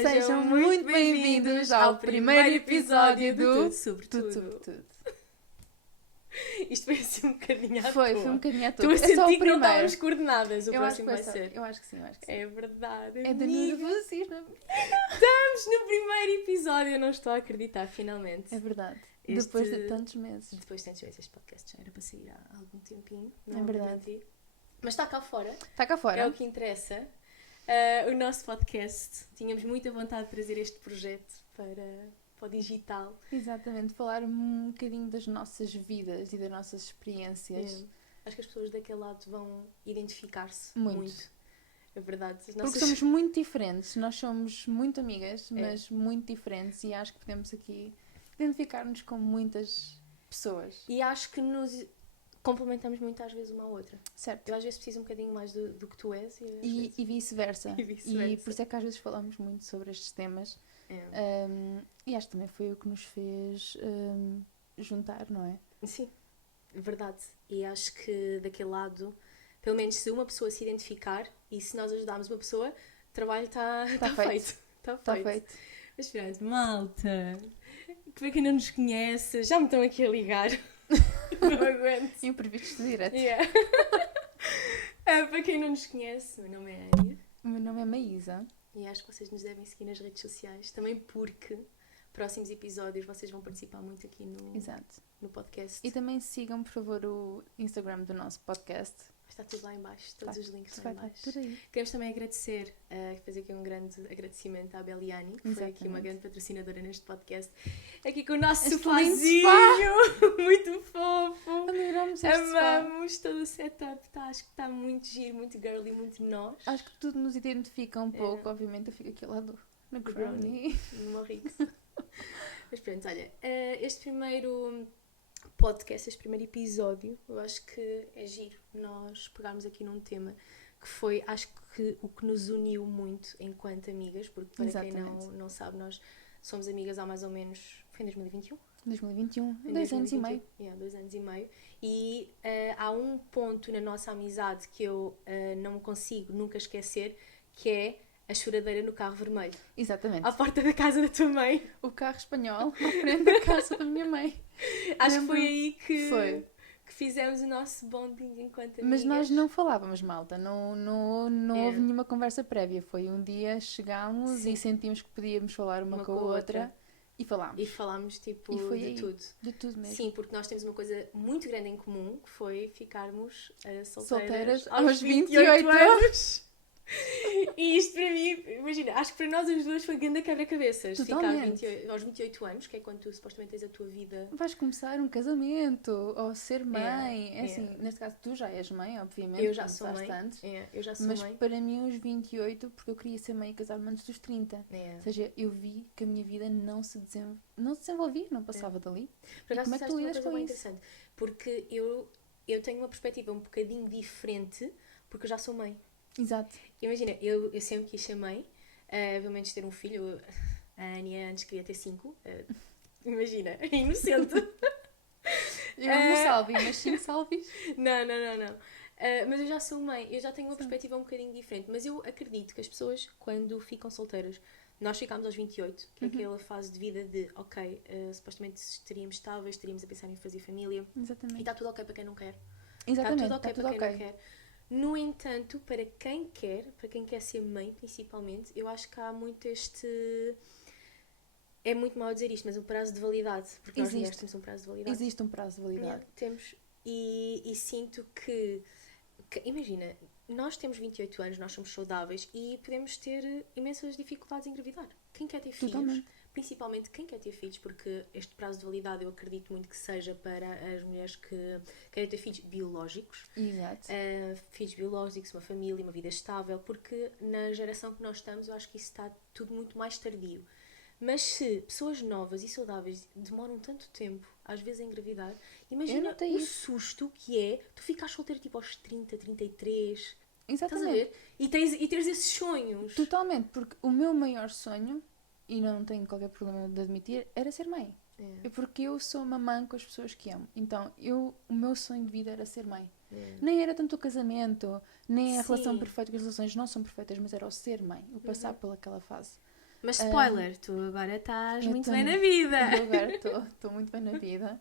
Sejam muito bem-vindos ao primeiro episódio do Tudo sobre Tudo. Isto foi assim um bocadinho à toa. Foi um bocadinho à toa. Estou a É só o sentir que não primeiro. estávamos coordenadas. O próximo vai ser. Eu acho que sim. É verdade. É de amiga. nervosismo. Estamos no primeiro episódio. Eu não estou a acreditar, finalmente. É verdade. Depois de tantos meses. Depois de tantos meses, este podcast já era para sair há algum tempinho. É Não verdade. mentir. Mas está cá fora. Está cá fora. É o que interessa. O nosso podcast. Tínhamos muita vontade de trazer este projeto para o digital. Exatamente. Falar um bocadinho das nossas vidas e das nossas experiências. Acho que as pessoas daquele lado vão identificar-se Muito. muito. É verdade. Porque somos muito diferentes. Nós somos muito amigas, mas muito diferentes. E acho que podemos aqui identificar-nos com muitas pessoas. E acho que nos complementamos muito às vezes uma à outra. Certo. Eu às vezes preciso um bocadinho mais do que tu és. E vice-versa. E vice-versa. E por isso é que às vezes falamos muito sobre estes temas. É. E acho que também foi o que nos fez juntar, não é? Sim, verdade. E acho que daquele lado, pelo menos se uma pessoa se identificar e se nós ajudarmos uma pessoa, o trabalho está feito. Está feito. Mas pronto, malta, para quem não nos conhece, já me estão aqui a ligar. Não aguento. Imprevistos direto. Yeah. Para quem não nos conhece, o meu nome é Ania. O meu nome é Maísa. E acho que vocês nos devem seguir nas redes sociais. Também porque próximos episódios vocês vão participar muito aqui no podcast. E também sigam, por favor, o Instagram do nosso podcast. Está tudo lá em baixo. Todos os links lá em baixo. Tudo aí. Queremos também agradecer, fazer aqui um grande agradecimento à Beliani, que foi aqui uma grande patrocinadora neste podcast. Aqui com o nosso sofazinho. Muito fofo. Amamos todo o setup. Acho que está muito giro, muito girly, muito nós. Acho que tudo nos identifica um pouco. Obviamente eu fico aqui ao lado no Brownie. No Morrix. Mas pronto, olha, este primeiro podcast, este primeiro episódio, eu acho que é giro nós pegarmos aqui num tema que foi, acho que o que nos uniu muito enquanto amigas, porque para quem não sabe, nós somos amigas há mais ou menos, foi em 2021? 2021, 2 anos e meio. 2 anos e meio. E há um ponto na nossa amizade que eu não consigo nunca esquecer, que é a choradeira no carro vermelho. Exatamente. À porta da casa da tua mãe. O carro espanhol, à frente da casa da minha mãe. Acho que foi aí que fizemos o nosso bonding enquanto amigas. Mas nós não falávamos, malta. Não houve nenhuma conversa prévia. Foi um dia, chegámos e sentimos que podíamos falar uma com a outra. E falámos. E falámos, tipo, tudo. De tudo mesmo. Sim, porque nós temos uma coisa muito grande em comum, que foi ficarmos solteiras aos 28 anos. E isto para mim, imagina, acho que para nós as duas foi grande quebra-cabeças. Ficar aos 28 anos, que é quando tu supostamente tens a tua vida. Vais começar um casamento, ou ser mãe. Assim, neste caso tu já és mãe, obviamente. Eu já sou mãe. Eu já sou mas mãe. Para mim os 28, porque eu queria ser mãe e casar-me antes dos 30. Ou seja, eu vi que a minha vida não se desenvolvia, não passava dali. Por acaso, como é que tu lidas com isso? Interessante, porque eu tenho uma perspectiva um bocadinho diferente, porque eu já sou mãe. Exato. Imagina, eu sempre quis ser mãe, pelo menos ter um filho. A Ania antes queria ter 5. Imagina, é inocente. Eu não salve, mas 5 salves. Não. Mas eu já sou mãe, eu já tenho uma perspectiva um bocadinho diferente. Mas eu acredito que as pessoas, quando ficam solteiras, nós ficámos aos 28, que é aquela fase de vida de, supostamente estaríamos estáveis, estaríamos a pensar em fazer família. Exatamente. E está tudo ok para quem não quer. Exatamente, está tudo ok para quem não quer. No entanto, para quem quer ser mãe principalmente, eu acho que há muito este... É muito mau dizer isto, mas um prazo de validade. Porque nós mulheres temos um prazo de validade. Existe um prazo de validade. Temos. E sinto que... Imagina, nós temos 28 anos, nós somos saudáveis e podemos ter imensas dificuldades em engravidar. Quem quer ter filhos... Principalmente quem quer ter filhos, porque este prazo de validade eu acredito muito que seja para as mulheres que querem ter filhos biológicos. Exato. Filhos biológicos, uma família, uma vida estável, porque na geração que nós estamos eu acho que isso está tudo muito mais tardio. Mas se pessoas novas e saudáveis demoram tanto tempo, às vezes a engravidar, imagina o susto que é tu ficares solteiro tipo aos 30, 33... Exatamente. Estás a ver? E teres esses sonhos. Totalmente, porque o meu maior sonho, e não tenho qualquer problema de admitir, era ser mãe. Porque eu sou mamã com as pessoas que amo. Então, o meu sonho de vida era ser mãe. Nem era tanto o casamento, nem a relação perfeita, porque as relações não são perfeitas, mas era o ser mãe, o passar pelaquela fase. Mas spoiler, tu agora estás muito bem na Eu vida. agora estou muito bem na vida.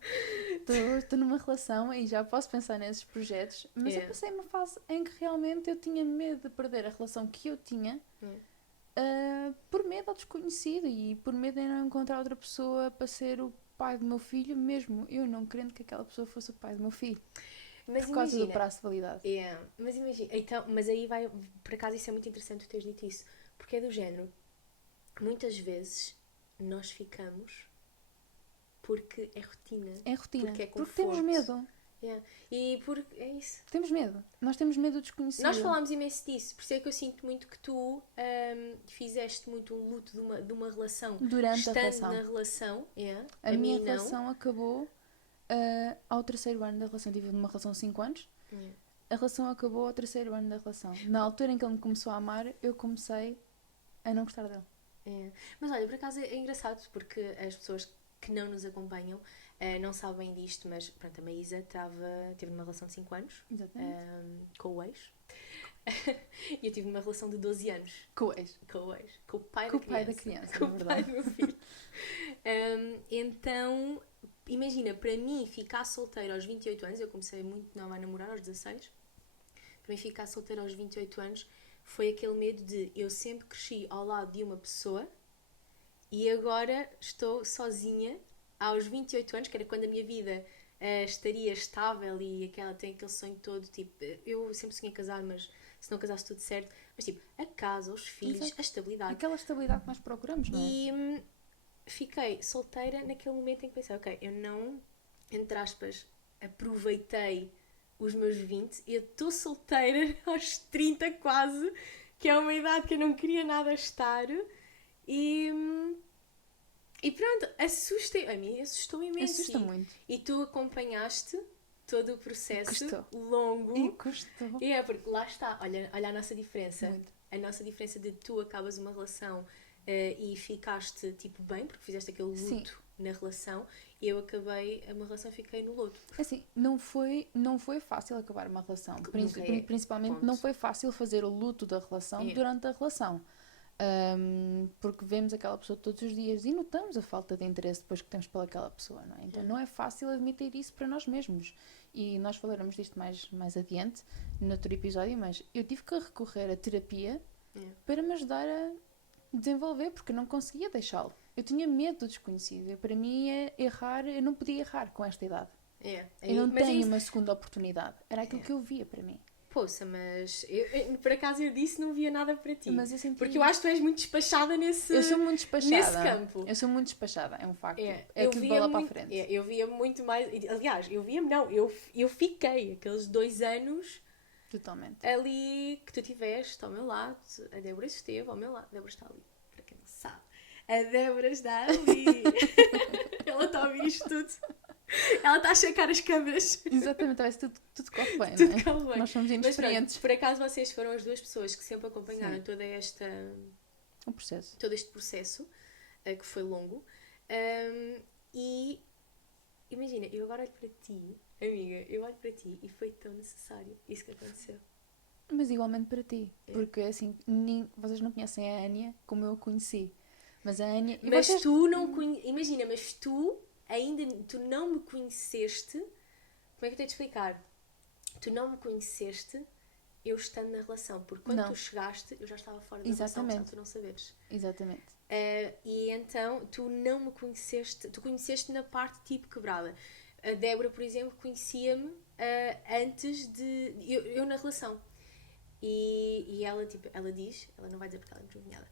Estou numa relação e já posso pensar nesses projetos. Mas eu passei uma fase em que realmente eu tinha medo de perder a relação que eu tinha por medo ao desconhecido e por medo de não encontrar outra pessoa para ser o pai do meu filho, mesmo eu não querendo que aquela pessoa fosse o pai do meu filho. Mas por causa do prazo de validade. Mas imagina, então, mas aí vai, por acaso isso é muito interessante tu teres dito isso, porque é do género, muitas vezes nós ficamos porque é rotina. É rotina. Porque é porque temos medo. E porque é isso. Temos medo. Nós temos medo do desconhecido. Nós falámos imenso disso, por isso é que eu sinto muito que tu fizeste muito um luto de uma relação durante a relação. Estando na relação. A minha relação acabou ao terceiro ano da relação. Tive uma relação de 5 anos. A relação acabou ao terceiro ano da relação. Na altura em que ele me começou a amar, eu comecei a não gostar dele. Mas olha, por acaso é engraçado porque as pessoas que não nos acompanham não sabem disto, mas pronto, a Maísa teve numa relação de 5 anos com o ex. E eu tive numa relação de 12 anos com o ex. Com o pai da criança. Com o pai do meu filho. Então, imagina, para mim ficar solteira aos 28 anos, eu comecei muito nova a namorar aos 16. Para mim ficar solteira aos 28 anos foi aquele medo de eu sempre cresci ao lado de uma pessoa e agora estou sozinha aos 28 anos, que era quando a minha vida estaria estável e tem aquele sonho todo, tipo, eu sempre sonhei casar, mas se não casasse tudo certo, mas tipo, a casa, os filhos, Exato. a estabilidade. Aquela estabilidade que nós procuramos, não é? E fiquei solteira naquele momento em que pensei, ok, eu não, entre aspas, aproveitei os meus 20, eu estou solteira aos 30 quase, que é uma idade que eu não queria nada estar, e pronto, a mim assustou imenso. Assusta muito. E tu acompanhaste todo o processo longo. E custou. Porque lá está, olha a nossa diferença. Muito. A nossa diferença de tu acabas uma relação e ficaste tipo bem, porque fizeste aquele luto na relação, e eu acabei uma relação e fiquei no luto. Assim, não foi fácil acabar uma relação. Principalmente ponto. Não foi fácil fazer o luto da relação durante a relação. Porque vemos aquela pessoa todos os dias e notamos a falta de interesse depois que temos pelaquela pessoa, não é? Então não é fácil admitir isso para nós mesmos. E nós falaremos disto mais adiante, no outro episódio, mas eu tive que recorrer à terapia para me ajudar a desenvolver, porque eu não conseguia deixá-lo. Eu tinha medo do desconhecido. Para mim, errar, eu não podia errar com esta idade. Eu não tenho uma segunda oportunidade. Era aquilo que eu via para mim. Poxa, mas por acaso eu disse não via nada para ti. Mas eu porque eu acho que tu és muito despachada nesse Eu sou muito despachada. Nesse campo. Eu sou muito despachada, é um facto. É eu aquilo que vai lá para a frente. Eu via muito mais. Aliás, eu fiquei aqueles 2 anos totalmente ali que tu tiveste ao meu lado. A Débora esteve ao meu lado. A Débora está ali, para quem não sabe. A Débora está ali. Ela está a ouvir isto tudo. Ela está a checar as câmaras. Exatamente, parece que tudo corre bem, tudo não é? corre bem. Nós somos inexperientes. Mas, pronto, por acaso vocês foram as 2 pessoas que sempre acompanharam todo este processo, que foi longo. E imagina, eu agora olho para ti, amiga, e foi tão necessário isso que aconteceu. Mas igualmente para ti, porque assim, vocês não conhecem a Ania como eu a conheci. Mas a Ania... Mas vocês... tu não conheces... Imagina, mas tu não me conheceste. Como é que eu tenho de explicar? Tu não me conheceste eu estando na relação, porque quando tu chegaste eu já estava fora da relação, apesar de tu não saberes. Exatamente. E então tu não me conheceste, tu conheceste na parte tipo quebrada. A Débora, por exemplo, conhecia-me antes de eu na relação. E ela, tipo, ela diz, ela não vai dizer porque ela é muito envergonhada,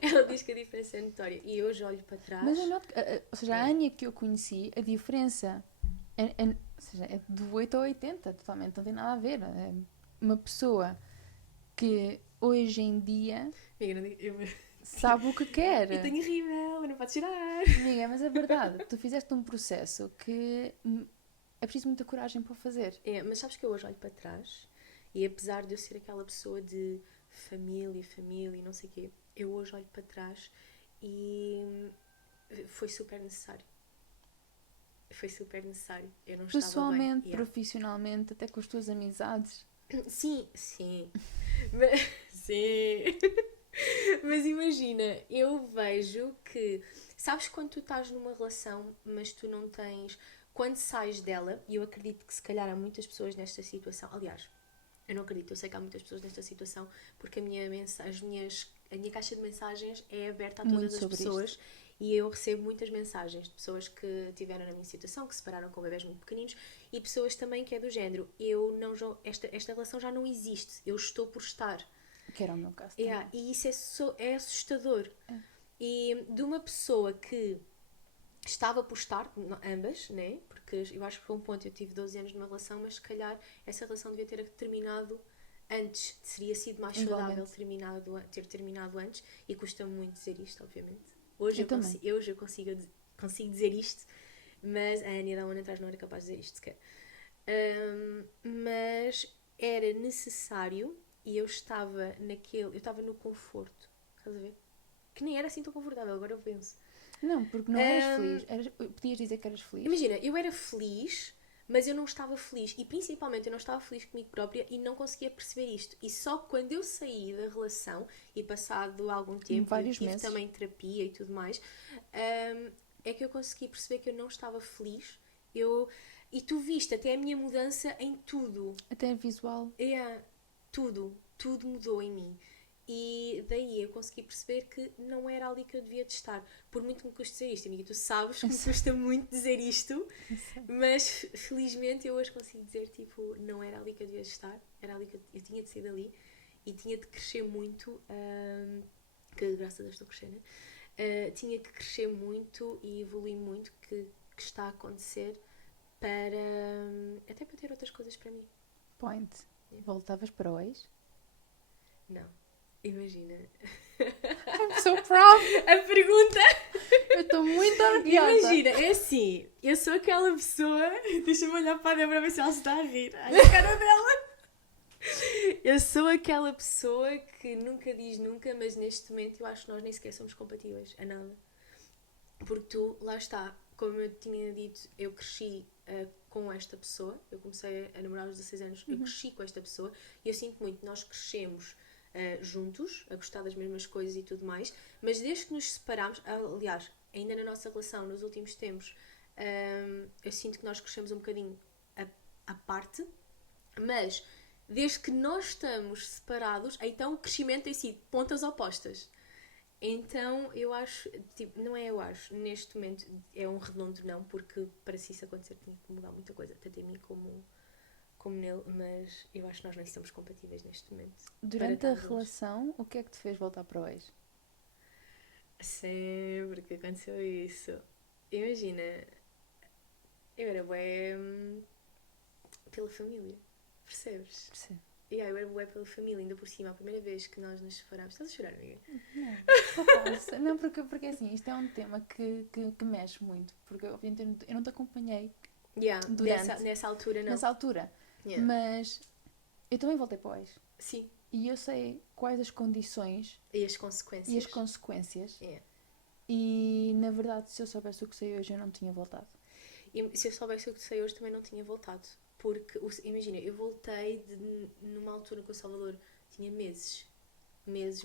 ela diz que a diferença é notória. E eu hoje olho para trás. Mas eu noto que, ou seja, a Ania que eu conheci, a diferença ou seja, é do 8 ao 80, totalmente, não tem nada a ver. É uma pessoa que hoje em dia sabe o que quer. Eu tenho rímel, não pode tirar. Amiga, mas é verdade, tu fizeste um processo que é preciso muita coragem para o fazer. Mas sabes que eu hoje olho para trás e apesar de eu ser aquela pessoa de família e não sei o quê, eu hoje olho para trás e foi super necessário. Foi super necessário. Eu não estava pessoalmente, bem. Profissionalmente, até com as tuas amizades. Sim. Sim. Mas imagina, eu vejo que, sabes quando tu estás numa relação, mas tu não tens, quando sais dela, e eu acredito que se calhar há muitas pessoas nesta situação, aliás, eu não acredito, eu sei que há muitas pessoas nesta situação, porque a minha caixa de mensagens é aberta a Muito todas as sobre pessoas isto. e eu recebo muitas mensagens de pessoas que estiveram na minha situação, que se separaram com bebés muito pequeninos e pessoas também que é do género, eu não, esta relação já não existe, eu estou por estar. Que era o meu caso Yeah, também. e isso é assustador. É. E de uma pessoa que estava por estar, ambas, né? Porque eu acho que foi um ponto, eu tive 12 anos numa relação, mas se calhar essa relação devia ter terminado antes. Teria sido mais saudável Igualmente. ter terminado antes. E custa-me muito dizer isto, obviamente. Eu também. Hoje eu consigo dizer isto, mas a Ania há um ano atrás não era capaz de dizer isto sequer. Mas era necessário e eu estava eu estava no conforto, estás a ver? Que nem era assim tão confortável, agora eu penso. Não, porque não eras feliz. Podias dizer que eras feliz. Imagina, eu era feliz, mas eu não estava feliz. E principalmente eu não estava feliz comigo própria e não conseguia perceber isto. E só quando eu saí da relação e passado algum tempo, eu Vários tive meses. também terapia e tudo mais, é que eu consegui perceber que eu não estava feliz. E tu viste até a minha mudança em tudo. Até visual. Tudo mudou em mim. E daí eu consegui perceber que não era ali que eu devia de estar. Por muito que me custe dizer isto, amiga, tu sabes que me custa muito dizer isto, mas felizmente eu hoje consigo dizer, tipo, não era ali que eu devia de estar, era ali que eu tinha de sair dali e tinha de crescer muito, que graças a Deus estou crescendo, tinha que crescer muito e evoluir muito, que está a acontecer para, até para ter outras coisas para mim. Point. Voltavas para o ex? Não. Imagina. I'm so proud! A pergunta. Eu estou muito orgulhosa. Imagina, é assim. Eu sou aquela pessoa. Deixa-me olhar para a Débora ver se ela se está a rir. Olha a cara dela. Eu sou aquela pessoa que nunca diz nunca, mas neste momento eu acho que nós nem sequer somos compatíveis a nada. Porque tu, lá está, como eu tinha dito, eu cresci com esta pessoa. Eu comecei a namorar aos 16 anos, eu cresci com esta pessoa e eu sinto muito, nós crescemos juntos, a gostar das mesmas coisas e tudo mais, mas desde que nos separámos, aliás, ainda na nossa relação, nos últimos tempos, eu sinto que nós crescemos um bocadinho à parte, mas desde que nós estamos separados, então o crescimento tem sido pontas opostas. Então eu acho, tipo, não é eu acho, neste momento é um redondo não, porque para se isso acontecer tinha que mudar muita coisa, tanto em mim como nele, mas eu acho que nós nem estamos compatíveis neste momento. Durante a relação, o que é que te fez voltar para o ex? Sempre que aconteceu isso. Imagina, eu era bué pela família, percebes? Percebo. Eu era bué pela família, ainda por cima, a primeira vez que nós nos separámos. Estás a chorar, amiga? Não, rapaz, não porque assim, isto é um tema que mexe muito, porque obviamente eu não te acompanhei durante, Nessa altura não. nessa altura, Yeah. mas eu também voltei para o ex. Sim. E eu sei quais as condições E as consequências. e as consequências. Yeah. E na verdade, se eu soubesse o que sei hoje, eu não tinha voltado. E se eu soubesse o que sei hoje, também não tinha voltado. Porque, imagina, eu voltei numa altura que o Salvador tinha meses. Meses.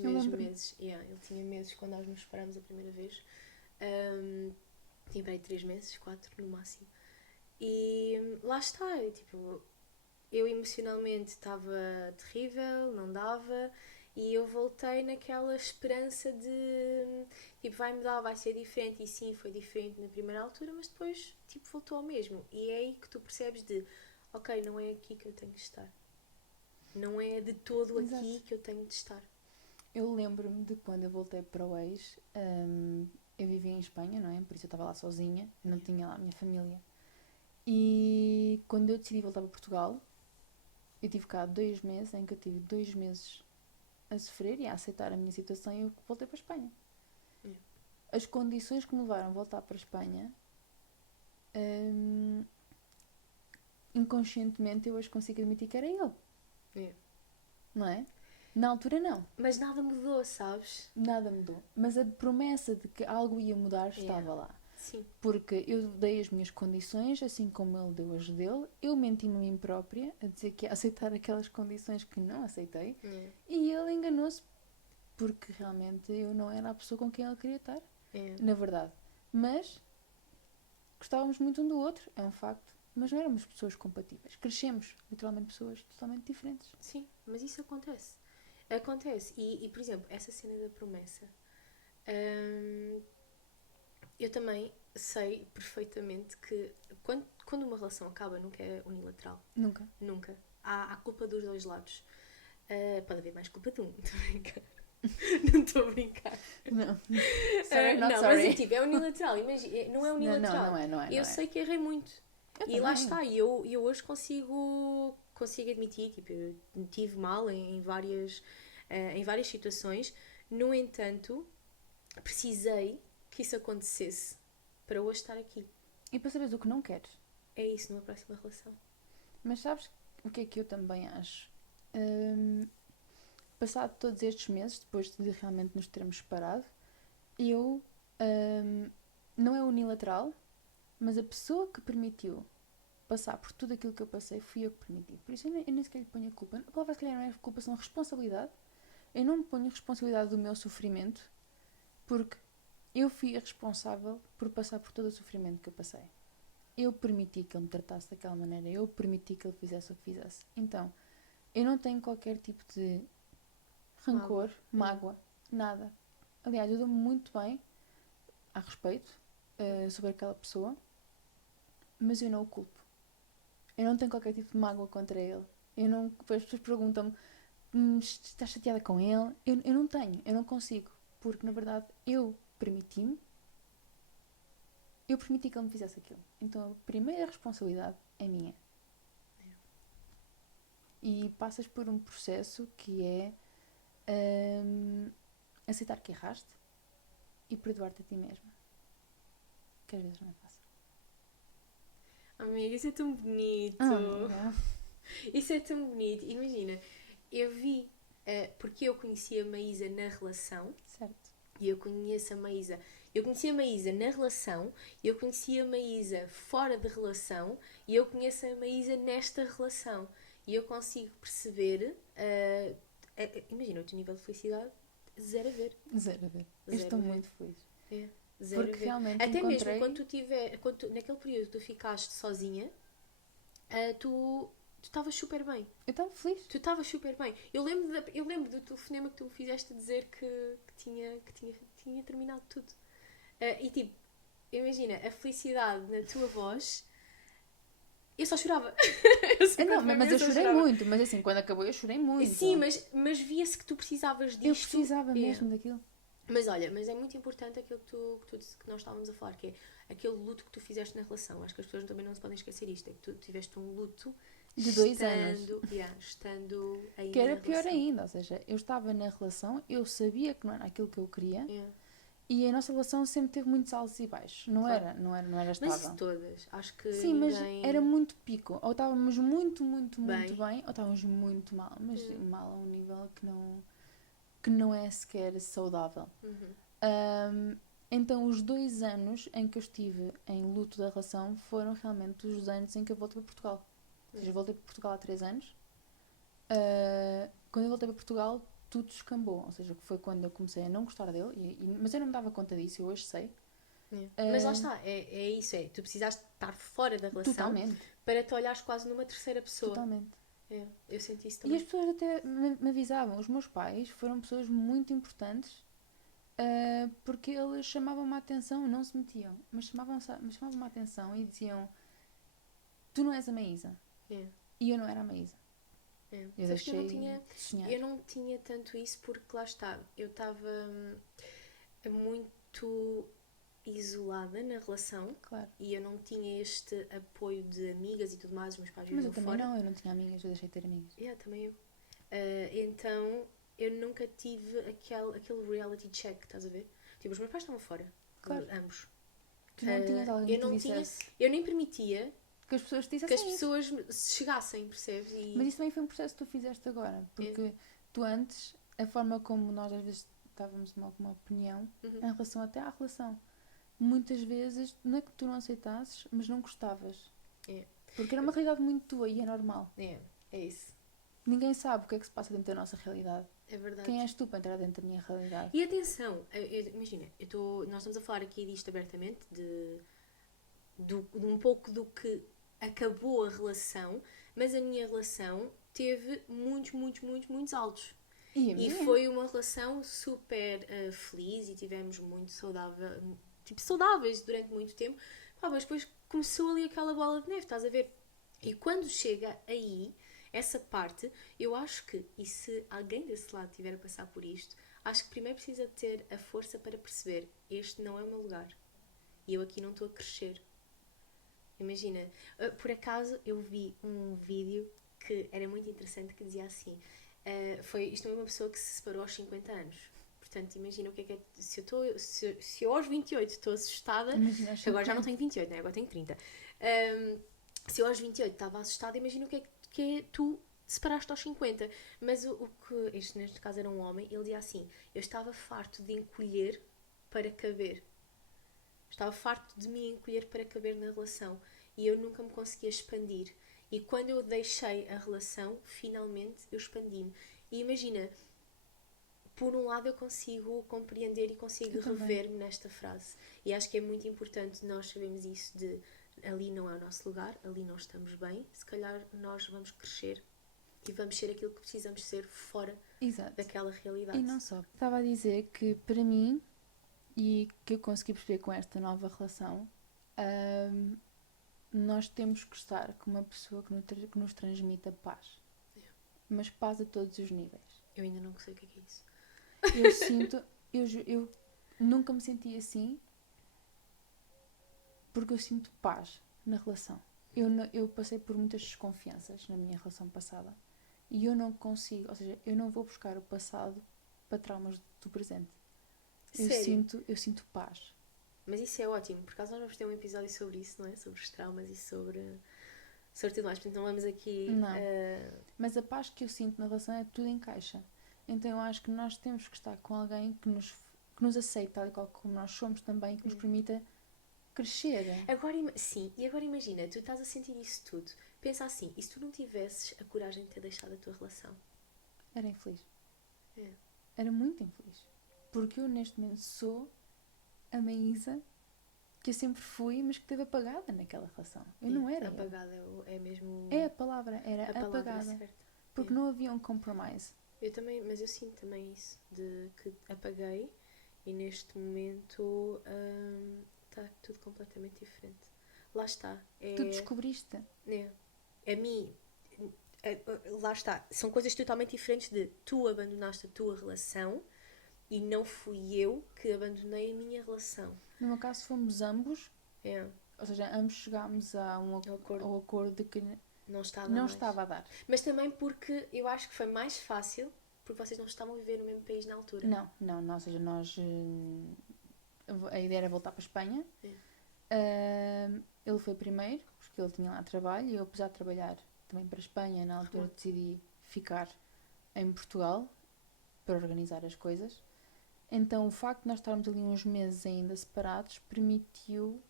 Yeah, ele tinha meses quando nós nos separámos a primeira vez. Tinha para aí 3 meses, 4 no máximo. E lá está, tipo, eu emocionalmente estava terrível, não dava, e eu voltei naquela esperança de, tipo, vai mudar, vai ser diferente, e sim, foi diferente na primeira altura, mas depois, tipo, voltou ao mesmo. E é aí que tu percebes de, ok, não é aqui que eu tenho de estar. Não é de todo Exato. aqui que eu tenho de estar. Eu lembro-me de quando eu voltei para o ex, eu vivia em Espanha, não é? Por isso eu estava lá sozinha, não tinha lá a minha família. E quando eu decidi voltar para Portugal, eu tive cá 2 meses, em que eu tive 2 meses a sofrer e a aceitar a minha situação e eu voltei para a Espanha. As condições que me levaram a voltar para a Espanha, inconscientemente eu hoje consigo admitir que era ele. Não é? Na altura não. Mas nada mudou, sabes? Nada mudou. Mas a promessa de que algo ia mudar estava lá. Sim. Porque eu dei as minhas condições, assim como ele deu as dele. Eu menti-me a mim própria a dizer que ia aceitar aquelas condições que não aceitei. E ele enganou-se porque realmente eu não era a pessoa com quem ele queria estar, É. na verdade. Mas gostávamos muito um do outro, é um facto, mas não éramos pessoas compatíveis. Crescemos, literalmente, pessoas totalmente diferentes. Sim, mas isso acontece. Acontece. E por exemplo, essa cena da promessa. Eu também sei perfeitamente que quando uma relação acaba, nunca é unilateral. Nunca. Nunca. Há culpa dos dois lados. Pode haver mais culpa de um. Estou a brincar. Não estou a brincar. Não. Sorry, not não, sorry. mas é tipo, é unilateral. Imagina, não é unilateral. Não é. Eu sei que errei muito. Eu Lá também. está. E eu hoje consigo admitir. Tipo, eu tive mal em várias situações. No entanto, precisei que isso acontecesse para hoje estar aqui. E para saberes o que não queres. É isso numa próxima relação. Mas sabes o que é que eu também acho? Passado todos estes meses, depois de realmente nos termos separado, eu, não é unilateral, mas a pessoa que permitiu passar por tudo aquilo que eu passei fui eu que permiti. Por isso eu nem sequer lhe ponho a culpa. A palavra se calhar não é culpa, senão responsabilidade. Eu não me ponho a responsabilidade do meu sofrimento, porque eu fui a responsável por passar por todo o sofrimento que eu passei. Eu permiti que ele me tratasse daquela maneira, eu permiti que ele fizesse o que fizesse. Então, eu não tenho qualquer tipo de rancor, mágoa, nada. Aliás, eu dou-me muito bem a respeito sobre aquela pessoa, mas eu não o culpo. Eu não tenho qualquer tipo de mágoa contra ele. Eu não, as pessoas perguntam-me, estás chateada com ele? Eu não tenho, eu não consigo. Porque, na verdade, eu permiti que ele me fizesse aquilo. Então, a primeira responsabilidade é minha. E passas por um processo que é aceitar que erraste e perdoar-te a ti mesma. Que às vezes não é fácil. Amiga, isso é tão bonito. Isso é tão bonito. Imagina, eu vi, porque eu conheci a Maísa na relação. Certo. E eu conheço a Maísa. Eu conheci a Maísa na relação, eu conheci a Maísa fora de relação e eu conheço a Maísa nesta relação. E eu consigo perceber, imagina, o teu nível de felicidade, zero a ver. Zero a ver. Eu estou muito feliz. É, zero porque a ver. realmente até encontrei... mesmo naquele período que tu ficaste sozinha, tu estavas super bem. Eu estava feliz. Tu estavas super bem. Eu lembro do telefonema que tu me fizeste dizer que tinha terminado tudo. E tipo, imagina, a felicidade na tua voz. Eu só chorava. Mas eu chorei muito. Mas assim, quando acabou eu chorei muito. Sim, mas via-se que tu precisavas disto. Eu precisava mesmo daquilo. Mas olha, mas é muito importante aquilo que nós estávamos a falar, que é aquele luto que tu fizeste na relação. Acho que as pessoas também não se podem esquecer isto. É que tu tiveste um luto de 2 anos. Estando ainda que era na pior relação. ainda. Ou seja, eu estava na relação, eu sabia que não era aquilo que eu queria. Yeah. E a nossa relação sempre teve muitos altos e baixos. Não era estável. Mas todas, acho que sim, ninguém... mas era muito pico. Ou estávamos muito bem, ou estávamos muito mal. Mas mal a um nível que não é sequer saudável. Então, os 2 anos em que eu estive em luto da relação foram realmente os anos em que eu voltei para Portugal. Ou seja, eu voltei para Portugal há 3 anos. Quando eu voltei para Portugal, tudo descambou. Ou seja, foi quando eu comecei a não gostar dele. Mas eu não me dava conta disso, eu hoje sei. Mas lá está, é isso. Tu precisaste estar fora da relação. Totalmente. Para te olhares quase numa terceira pessoa. Totalmente. Eu senti isso também. E as pessoas até me avisavam. Os meus pais foram pessoas muito importantes, porque eles chamavam-me a atenção, não se metiam, mas chamavam-me a atenção e diziam: tu não és a Maísa. E eu não era a Maísa. Eu deixei de sonhar. Eu não tinha tanto isso porque lá está, eu estava muito isolada na relação. Claro. E eu não tinha este apoio de amigas e tudo mais, os meus pais Mas viviam eu fora. também não tinha amigas, eu deixei de ter amigas. Também eu. Então eu nunca tive aquele reality check, estás a ver? Tipo, os meus pais estavam fora. Claro. Ambos. Tu não tinhas alguém que te dissesse? Eu nem permitia que as pessoas te dissessem que as pessoas chegassem, percebes? Mas isso também foi um processo que tu fizeste agora. Porque tu antes, a forma como nós às vezes estávamos com alguma opinião em relação até à relação, muitas vezes não é que tu não aceitasses, mas não gostavas. Porque era uma realidade muito tua e é normal. É isso. Ninguém sabe o que é que se passa dentro da nossa realidade. É verdade. Quem és tu para entrar dentro da minha realidade? E atenção, imagina, nós estamos a falar aqui disto abertamente, de um pouco do que acabou a relação, mas a minha relação teve muitos altos. E foi uma relação super feliz e tivemos muito saudáveis durante muito tempo. Mas depois começou ali aquela bola de neve, estás a ver? E quando chega aí, essa parte, eu acho que, e se alguém desse lado estiver a passar por isto, acho que primeiro precisa ter a força para perceber: este não é o meu lugar. E eu aqui não estou a crescer. Imagina, por acaso eu vi um vídeo que era muito interessante que dizia assim: isto é uma pessoa que se separou aos 50 anos. Portanto, imagina o que é. Se eu aos 28 estou assustada, agora já não tenho 28, né? Agora tenho 30. Se eu aos 28 estava assustada, imagina o que é tu te separaste aos 50. Mas o que, este neste caso era um homem, ele dizia assim: eu estava farto de encolher para caber. Estava farto de me encolher para caber na relação e eu nunca me conseguia expandir. E quando eu deixei a relação, finalmente eu expandi-me. E imagina, por um lado eu consigo compreender e consigo rever-me nesta frase. E acho que é muito importante nós sabermos isso de ali não é o nosso lugar, ali não estamos bem, se calhar nós vamos crescer e vamos ser aquilo que precisamos ser fora daquela realidade. E não só. Estava a dizer que para mim, e que eu consegui perceber com esta nova relação, nós temos que estar com uma pessoa que nos transmita paz. Mas paz a todos os níveis. Eu ainda não sei o que é isso. Eu sinto, eu nunca me senti assim, porque eu sinto paz na relação. Eu passei por muitas desconfianças na minha relação passada e eu não consigo, ou seja, eu não vou buscar o passado para traumas do presente. Eu sinto paz. Mas isso é ótimo, por acaso nós vamos ter um episódio sobre isso, não é? Sobre os traumas e sobre tudo mais, portanto não vamos aqui... Não, mas a paz que eu sinto na relação é que tudo encaixa. Então eu acho que nós temos que estar com alguém que nos aceite tal e qual como nós somos também, que nos permita crescer. Sim, e agora imagina, tu estás a sentir isso tudo. Pensa assim, e se tu não tivesses a coragem de ter deixado a tua relação? Era infeliz. Era muito infeliz. Porque eu neste momento sou a Maísa que eu sempre fui, mas que esteve apagada naquela relação. Eu não era. Apagada é mesmo... É a palavra, era apagada. Certa. Porque não havia um compromise. Eu também, mas eu sinto também isso, de que apaguei e neste momento está tudo completamente diferente. Lá está. Tu descobriste. A mim, lá está. São coisas totalmente diferentes de tu abandonaste a tua relação e não fui eu que abandonei a minha relação. No meu caso fomos ambos. Ou seja, ambos chegámos ao acordo de que não estava a dar. Mas também porque eu acho que foi mais fácil porque vocês não estavam a viver no mesmo país na altura. Não, ou seja, nós... a ideia era voltar para a Espanha. Ele foi primeiro, porque ele tinha lá trabalho, e eu, apesar de trabalhar também para a Espanha, na altura decidi ficar em Portugal para organizar as coisas. Então o facto de nós estarmos ali uns meses ainda separados permitiu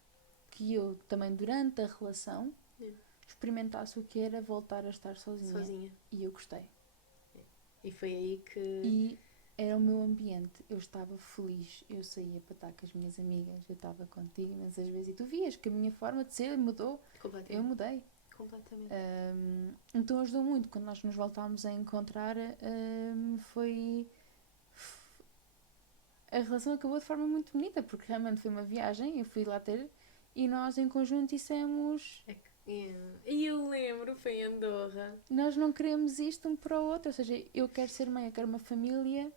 que eu também, durante a relação, experimentasse o que era voltar a estar sozinha. E eu gostei. E foi aí que... E era o meu ambiente. Eu estava feliz. Eu saía para estar com as minhas amigas. Eu estava contigo imensas vezes. E tu vias que a minha forma de ser mudou. Eu mudei. Completamente. Então ajudou muito. Quando nós nos voltámos a encontrar, foi... A relação acabou de forma muito bonita. Porque realmente foi uma viagem. Eu fui lá ter... E nós em conjunto dissemos... E eu lembro, foi em Andorra. Nós não queremos isto um para o outro. Ou seja, eu quero ser mãe, eu quero uma família.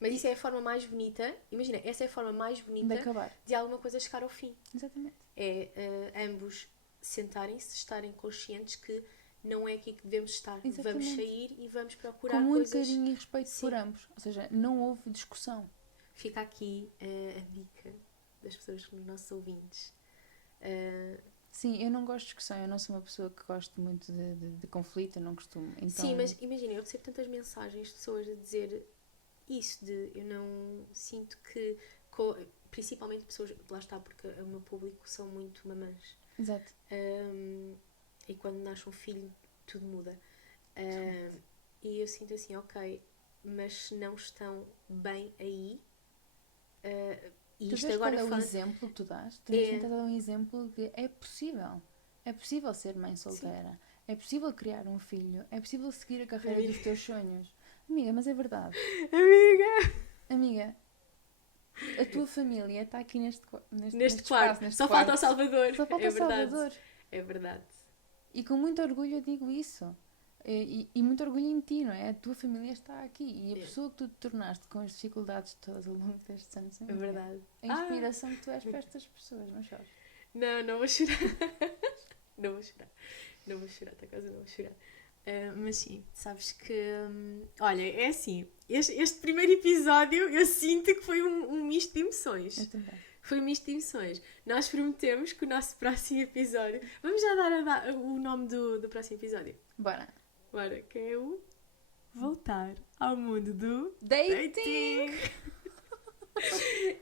Mas isso é a forma mais bonita. Imagina, essa é a forma mais bonita de acabar. De alguma coisa chegar ao fim. Exatamente. É ambos sentarem-se, estarem conscientes que não é aqui que devemos estar. Exatamente. Vamos sair e vamos procurar com muito coisas... carinho e respeito por ambos. Ou seja, não houve discussão. Fica aqui a dica das pessoas, dos nossos ouvintes. Sim, eu não gosto de discussão, eu não sou uma pessoa que gosto muito de conflito, eu não costumo. Então... Sim, mas imagina, eu recebo tantas mensagens de pessoas a dizer isso, de eu não sinto que, principalmente pessoas, lá está, porque o meu público são muito mamãs. Exato. E quando nasce um filho, tudo muda. E eu sinto assim, ok, mas se não estão bem aí, e Tu isto vês agora qual é o faz... exemplo que tu dás? Tu neste momento estás a dar um exemplo de é possível. É possível ser mãe solteira. Sim. É possível criar um filho. É possível seguir a carreira dos teus sonhos. Amiga, mas é verdade. Amiga, a tua família está aqui neste quarto. Só falta o Salvador. Só falta o Salvador. É verdade. E com muito orgulho eu digo isso. E muito orgulho em ti, não é? A tua família está aqui. E a pessoa que tu te tornaste com as dificuldades todas ao longo destes anos. É verdade. A inspiração que tu és para estas pessoas, não chores. Não vou chorar. Não vou chorar, por acaso não vou chorar. Mas sim, sabes que... olha, é assim, este primeiro episódio eu sinto que foi um misto de emoções. Eu também. Foi um misto de emoções. Nós prometemos que o nosso próximo episódio... Vamos já dar o nome do próximo episódio? Bora, que é o... Voltar ao mundo do... Dating!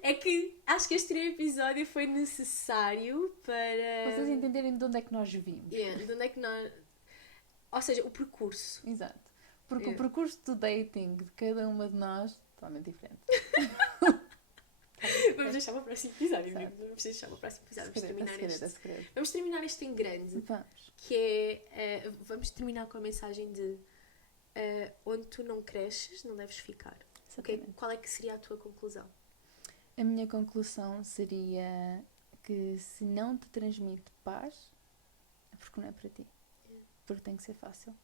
É que acho que este primeiro episódio foi necessário para... Vocês entenderem de onde é que nós vimos. De onde é que nós... Ou seja, o percurso. Exato. Porque o percurso do dating de cada uma de nós é totalmente diferente. Vamos deixar para o próximo episódio. Vamos deixar para o próximo episódio. Vamos terminar este em grande. Vamos. Que é... vamos terminar com a mensagem de... onde tu não cresces, não deves ficar. Okay? Qual é que seria a tua conclusão? A minha conclusão seria que se não te transmite paz, é porque não é para ti. Porque tem que ser fácil.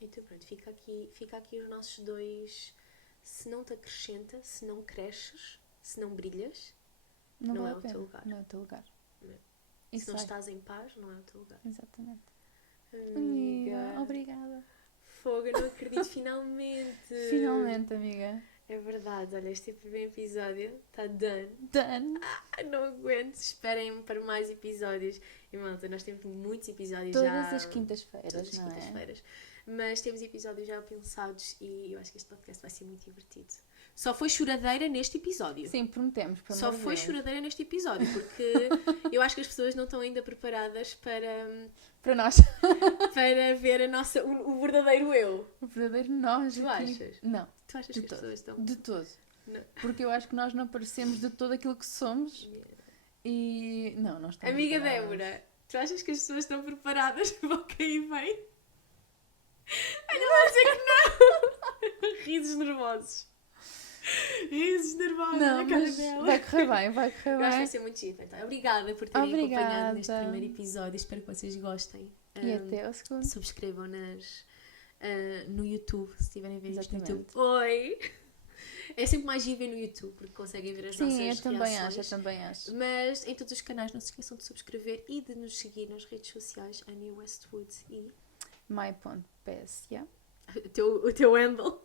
Então pronto, fica aqui os nossos dois... Se não te acrescenta, se não cresces, se não brilhas, não é o teu lugar. Não é o teu lugar. Se não estás em paz, não é o teu lugar. Exatamente. Amiga, obrigada. Fogo, eu não acredito, finalmente. Finalmente, amiga. É verdade, olha, este primeiro episódio está done. Não aguento, esperem para mais episódios. E malta, nós temos muitos episódios todas já... as quintas-feiras, não é? Mas temos episódios já pensados e eu acho que este podcast vai ser muito divertido. Só foi choradeira neste episódio. Sim, prometemos. Só foi choradeira neste episódio, porque eu acho que as pessoas não estão ainda preparadas para nós. Para ver o verdadeiro eu. O verdadeiro nós. Tu aqui. Achas? Não. Tu achas que as pessoas estão... De todo. Não. Porque eu acho que nós não parecemos de todo aquilo que somos. E... Não estamos Amiga Débora, tu achas que as pessoas estão preparadas para o que aí vem? Ai, não vou dizer que não! Risos nervosos. Não, mas vai correr bem. Eu acho que vai ser muito giro. Então, obrigada por terem acompanhado neste primeiro episódio. Espero que vocês gostem. E até ao segundo. Subscrevam no YouTube, se estiverem a ver isto no YouTube. Oi! É sempre mais giro ver no YouTube, porque conseguem ver as nossas reações. Sim, eu também acho. Mas em todos os canais não se esqueçam de subscrever e de nos seguir nas redes sociais, Ania Westwood e... my.ps, yeah? O teu handle.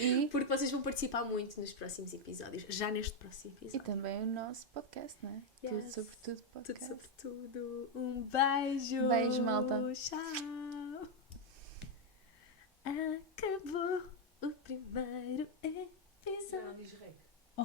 E... Porque vocês vão participar muito nos próximos episódios, já neste próximo episódio. E também o nosso podcast, não é? Yes. Tudo sobre tudo podcast. Tudo sobre tudo. Um beijo. Beijo, malta. Tchau. Acabou o primeiro episódio. Oh,